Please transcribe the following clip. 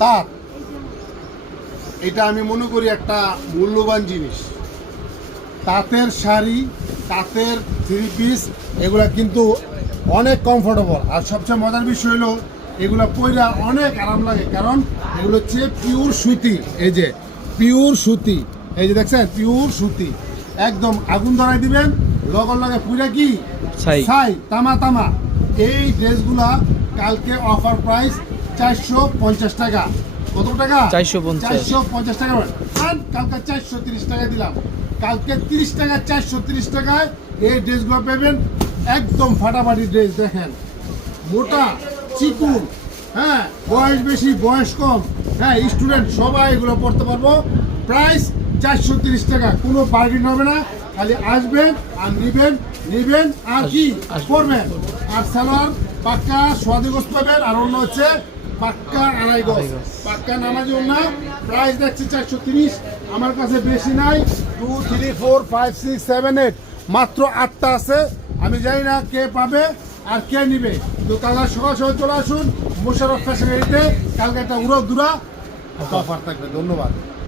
তাঁত, এটা আমি মনে করি একটা মূল্যবান জিনিস। তাঁতের শাড়ি, তাঁতের থ্রি পিস, এগুলা কিন্তু অনেক কমফোর্টেবল। আর সবচেয়ে মজার বিষয় হলো এগুলো পয়রা অনেক আরাম লাগে, কারণ এগুলো হচ্ছে পিওর সুতি। এই যে পিওর সুতি, এই যে দেখছেন পিওর সুতি, একদম আগুন ধরাই দিবেন, লগন লাগে পুরা কি ছাই তামা তামা। এই ড্রেসগুলা কালকে অফার প্রাইস 450 টাকা। কত টাকা? 450 টাকা। আর কালকে 430 টাকা দিলাম। কালকে 30 টাকা, 430 টাকায় এই ড্রেসগুলো পাবেন। একদম ফাটাফাটি ড্রেস, দেখেন মোটা চিকুন, হ্যাঁ বয়স বেশি বয়স কম, হ্যাঁ স্টুডেন্ট সবাই এগুলো পড়তে পারবো। প্রাইস 430 টাকা, কোনো বার্গেন হবে না, খালি আসবেন আর নিবেন আর কি করবেন। আর সালোয়ার পাক্কা সোয়াদি গোস পাবেন, আর অন্য হচ্ছে পাক্কা আড়াই গজ, পাক্কা নামাজি না। প্রাইস দেখছি 430, আমার কাছে বেশি নাই। 2, 3, 4, 5, 6, 7, 8, মাত্র 8টা আছে। আমি জানি না কে পাবে আর কে নিবে। তো তারা সকাল সকাল চলে আসুন মোশাররফ ফ্যাশনারিতে, কালকে একটা উড়ো দুরা অফার থাকবে। ধন্যবাদ।